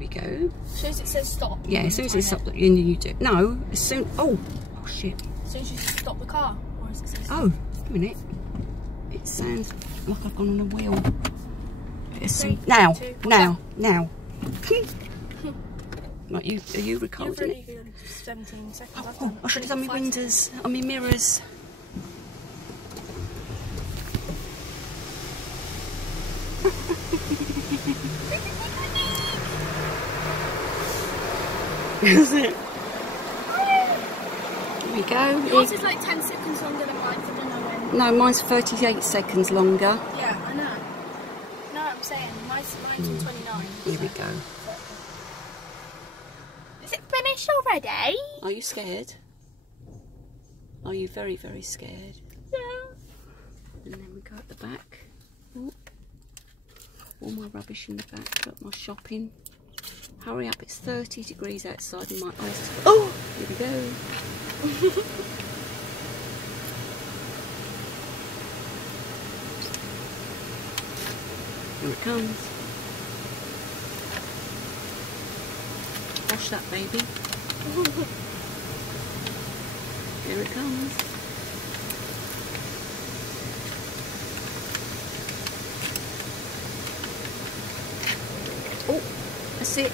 Here we go. As soon as it says stop. Yeah, as soon as it stops, you do. No, as soon. Oh shit. As soon as you stop the car, or as it says. Oh, a minute. It sounds like I've gone on a wheel. Now. Right, are you recording it? You've already 17 seconds. Oh, I should have done my windows, on my mirrors. Is it? Here we go. Yours is like 10 seconds longer than mine, so I don't know when. No, mine's 38 seconds longer. Yeah, I know. No, I'm saying mine's in 29. Here we go. Is it finished already? Are you scared? Are you very, very scared? Yeah. And then we go at the back. Oh. All my rubbish in the back. Look, my shopping. Hurry up, it's 30 degrees outside and my eyes. Oh! Here we go. Here it comes. Wash that baby. Here it comes. Oh, that's it.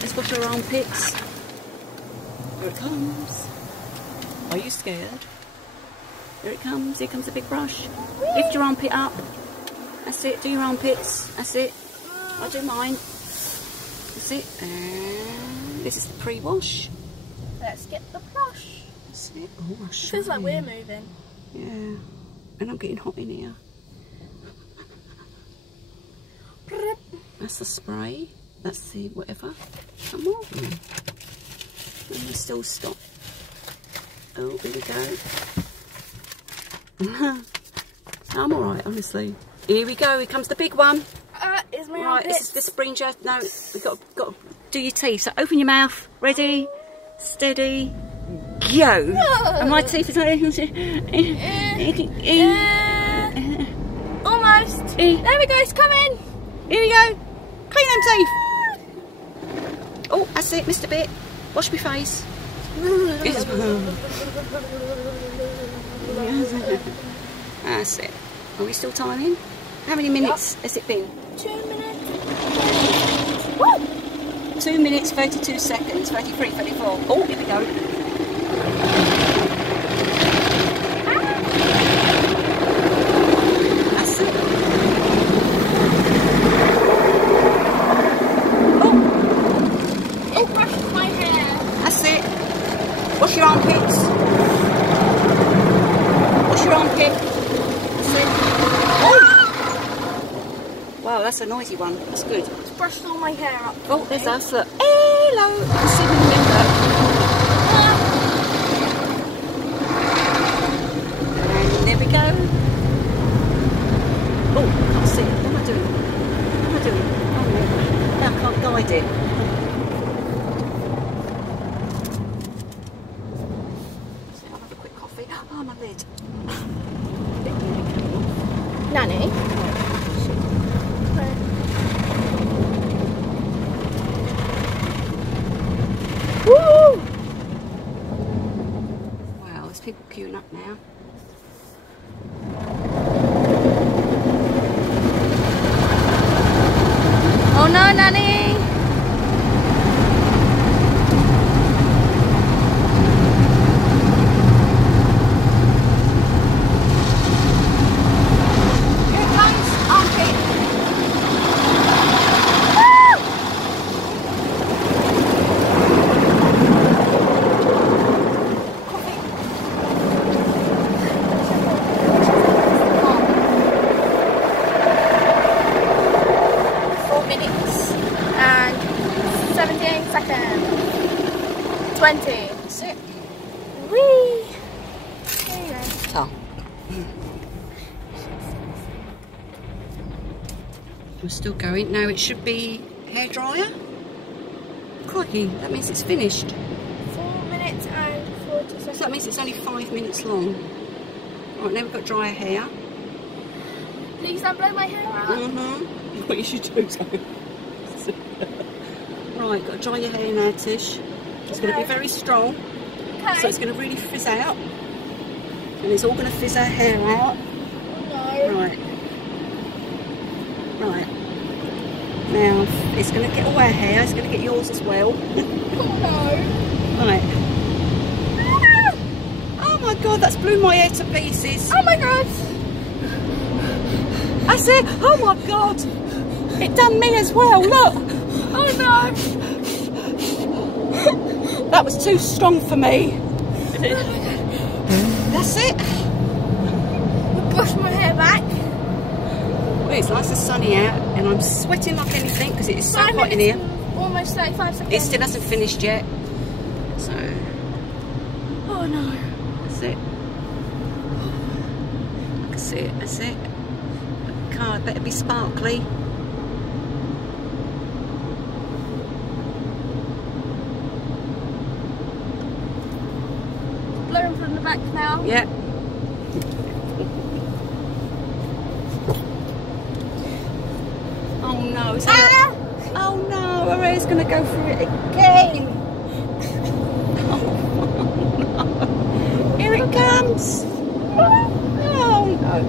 Let's wash our armpits. Here it comes. Are you scared? Here it comes. Here comes the big brush. Lift your armpit up. That's it. Do your armpits. That's it. I'll do mine. That's it. And this is the pre-wash. Let's get the brush. That's it. Oh, It feels like we're moving. Yeah. And I'm getting hot in here. That's the spray. That's the whatever. Come on. And we still stop. Oh, here we go. I'm alright, honestly. Here we go. Here comes the big one. Is my Right, this brings you. No, we've got to do your teeth. So open your mouth. Ready, steady, go. And my teeth is almost. There we go. It's coming. Here we go. Clean them teeth. Oh, that's it. Missed a bit. Wash my face. That's it. Are we still timing? How many minutes has it been? 2 minutes. Woo! 2 minutes, 32 seconds, 33, 34. Oh, here we go. That's it. Oh! It brushes my hair. That's it. Wash your armpits. Wash your armpit. That's it. Oh! Wow, that's a noisy one. That's good. It's brushed all my hair up. Oh, there's us. Look. Hello. Let's see if we can remember. And there we go. Oh, I can't see it. What am I doing? What am I doing? Oh, no. I can't guide it. So I'll have a quick coffee. Oh, my lid. Nanny? Woo! Wow, there's people queuing up now. Oh no, Nanny! Here it comes, armpit. And 17 seconds. 20. That's it. Whee! There you go. Oh. We're still going. Now it should be hairdryer. Crikey, that means it's finished. 4 minutes and 40 seconds. So that means it's only 5 minutes long. Right, now we've got dryer hair. Please don't blow my hair out. What you should do is Right, got to dry your hair now, Tish. It's going to be very strong, so it's going to really fizz out. And it's all going to fizz our hair out. No. Right. Right. Now, it's going to get all our hair, it's going to get yours as well. Oh no. Right. Ah! Oh my god, that's blew my hair to pieces. Oh my god. That's it. Oh my god. It done me as well, look. Oh no. That was too strong for me. That's it. Brush my hair back. Well, it's nice and sunny out and I'm sweating like anything because it is so hot in here. Almost 35 seconds. It still hasn't finished yet. So, Oh no. that's it. I can see it, that's it. Card better be sparkly. Blowing from the back now. Yeah. Oh no, is that Oh no, her hair's gonna go through it again. Oh no. Here it comes. Oh no.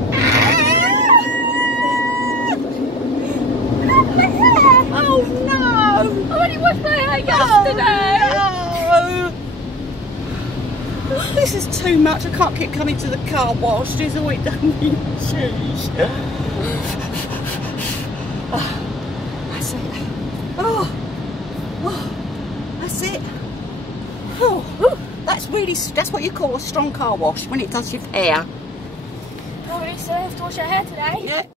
Oh no. I already washed my hair yesterday. Oh, no. This is too much. I can't keep coming to the car wash. There's always done me cheese. That's it. Oh, that's it. Oh, that's what you call a strong car wash when it does your hair. Oh, so I have to wash your hair today. Yeah.